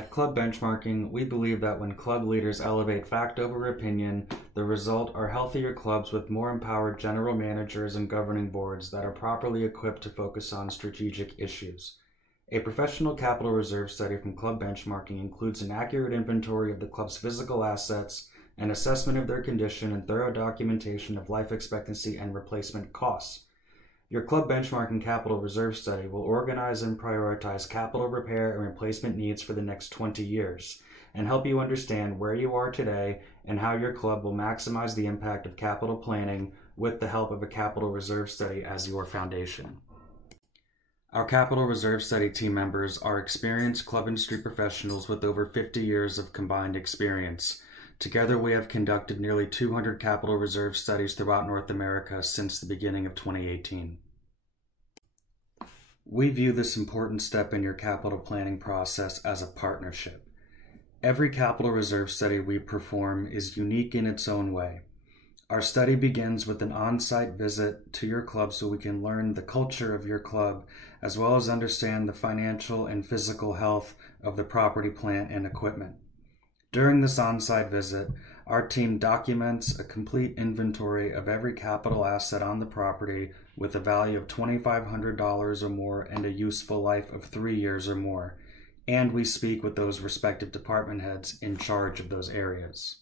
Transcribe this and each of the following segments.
At Club Benchmarking, we believe that when club leaders elevate fact over opinion, the result are healthier clubs with more empowered general managers and governing boards that are properly equipped to focus on strategic issues. A professional capital reserve study from Club Benchmarking includes an accurate inventory of the club's physical assets, an assessment of their condition, and thorough documentation of life expectancy and replacement costs. Your Club Benchmarking Capital Reserve Study will organize and prioritize capital repair and replacement needs for the next 20 years and help you understand where you are today and how your club will maximize the impact of capital planning with the help of a Capital Reserve Study as your foundation. Our Capital Reserve Study team members are experienced club industry professionals with over 50 years of combined experience. Together, we have conducted nearly 200 capital reserve studies throughout North America since the beginning of 2018. We view this important step in your capital planning process as a partnership. Every capital reserve study we perform is unique in its own way. Our study begins with an on-site visit to your club so we can learn the culture of your club, as well as understand the financial and physical health of the property, plant, and equipment. During this on-site visit, our team documents a complete inventory of every capital asset on the property with a value of $2,500 or more and a useful life of 3 years or more, and we speak with those respective department heads in charge of those areas.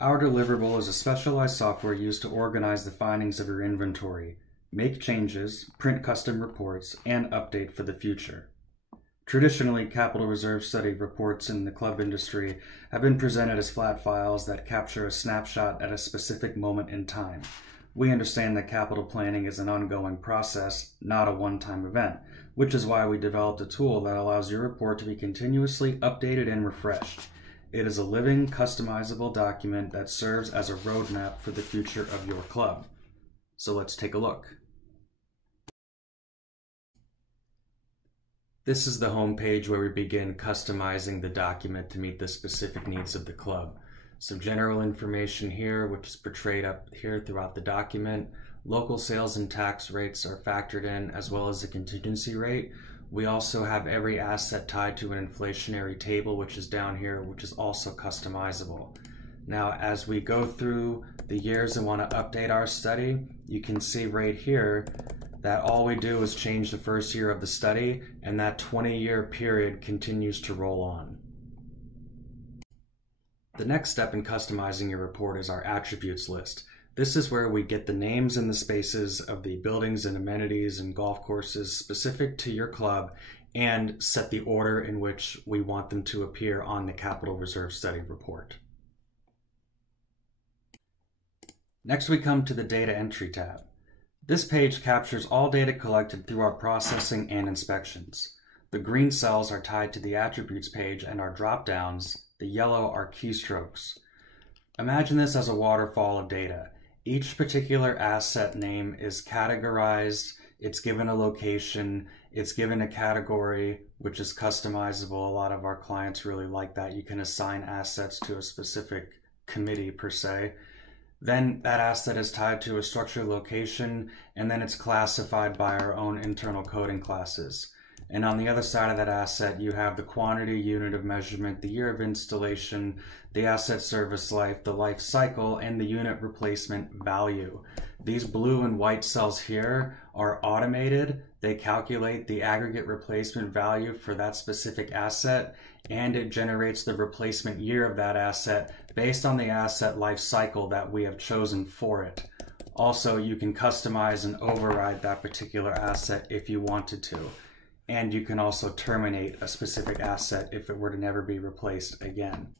Our deliverable is a specialized software used to organize the findings of your inventory, make changes, print custom reports, and update for the future. Traditionally, capital reserve study reports in the club industry have been presented as flat files that capture a snapshot at a specific moment in time. We understand that capital planning is an ongoing process, not a one-time event, which is why we developed a tool that allows your report to be continuously updated and refreshed. It is a living, customizable document that serves as a roadmap for the future of your club. So let's take a look. This is the home page where we begin customizing the document to meet the specific needs of the club. Some general information here, which is portrayed up here throughout the document. Local sales and tax rates are factored in, as well as the contingency rate. We also have every asset tied to an inflationary table, which is down here, which is also customizable. Now, as we go through the years and want to update our study, you can see right here that all we do is change the first year of the study, and that 20-year period continues to roll on. The next step in customizing your report is our attributes list. This is where we get the names and the spaces of the buildings and amenities and golf courses specific to your club and set the order in which we want them to appear on the Capital Reserve Study report. Next, we come to the Data Entry tab. This page captures all data collected through our processing and inspections. The green cells are tied to the attributes page and are drop-downs. The yellow are keystrokes. Imagine this as a waterfall of data. Each particular asset name is categorized, it's given a location, it's given a category, which is customizable. A lot of our clients really like that. You can assign assets to a specific committee per se. Then that asset is tied to a structured location, and then it's classified by our own internal coding classes. And on the other side of that asset, you have the quantity, unit of measurement, the year of installation, the asset service life, the life cycle, and the unit replacement value. These blue and white cells here are automated. They calculate the aggregate replacement value for that specific asset, and it generates the replacement year of that asset based on the asset life cycle that we have chosen for it. Also, you can customize and override that particular asset if you wanted to. And you can also terminate a specific asset if it were to never be replaced again.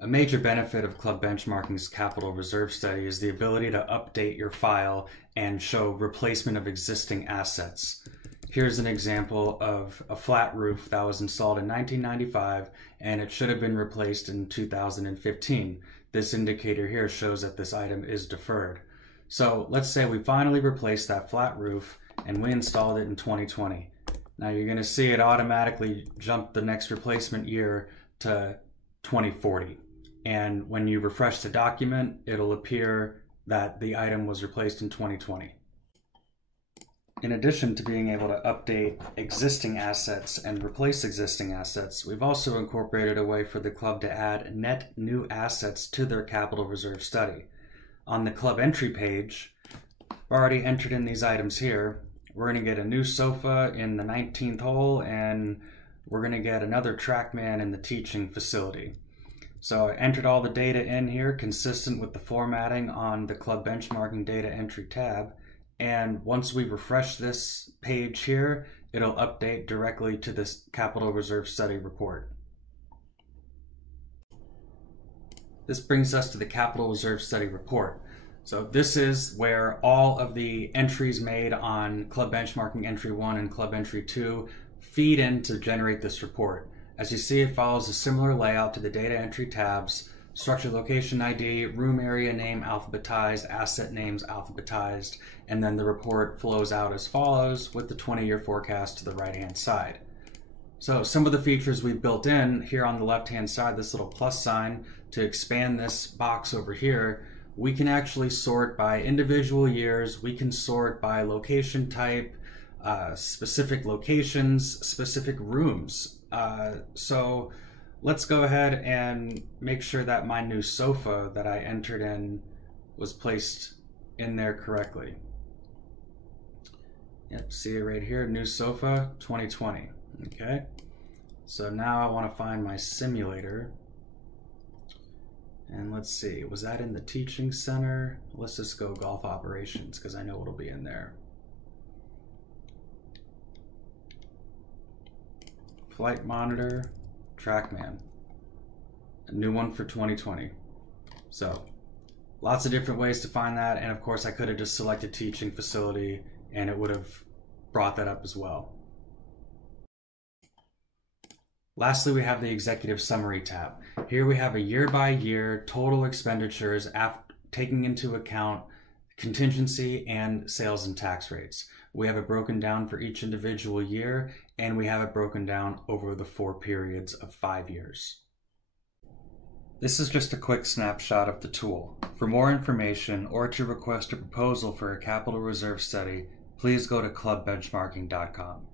A major benefit of Club Benchmarking's Capital Reserve Study is the ability to update your file and show replacement of existing assets. Here's an example of a flat roof that was installed in 1995 and it should have been replaced in 2015. This indicator here shows that this item is deferred. So let's say we finally replaced that flat roof and we installed it in 2020. Now you're going to see it automatically jump the next replacement year to 2040. And when you refresh the document, it'll appear that the item was replaced in 2020. In addition to being able to update existing assets and replace existing assets, we've also incorporated a way for the club to add net new assets to their capital reserve study. On the club entry page, I've already entered in these items here. We're going to get a new sofa in the 19th hole, and we're going to get another TrackMan in the teaching facility. So I entered all the data in here consistent with the formatting on the club benchmarking data entry tab. And once we refresh this page here, it'll update directly to this capital reserve study report. This brings us to the capital reserve study report. So this is where all of the entries made on club benchmarking entry 1 and club entry 2 feed in to generate this report. As you see, it follows a similar layout to the data entry tabs: structure location ID, room area name alphabetized, asset names alphabetized, and then the report flows out as follows with the 20-year forecast to the right-hand side. So some of the features we've built in here on the left-hand side, this little plus sign, to expand this box over here, we can actually sort by individual years, we can sort by location type, specific locations, specific rooms. So let's go ahead and make sure that my new sofa that I entered in was placed in there correctly. Yep, see it right here, new sofa 2020. Okay, so now I want to find my simulator. And let's see, was that in the teaching center? Let's just go golf operations because I know it'll be in there. Flight monitor, TrackMan. A new one for 2020. So lots of different ways to find that, and of course I could have just selected teaching facility and it would have brought that up as well. Lastly, we have the executive summary tab. Here we have a year-by-year total expenditures taking into account contingency and sales and tax rates. We have it broken down for each individual year, and we have it broken down over the 4 periods of 5 years. This is just a quick snapshot of the tool. For more information or to request a proposal for a capital reserve study, please go to clubbenchmarking.com.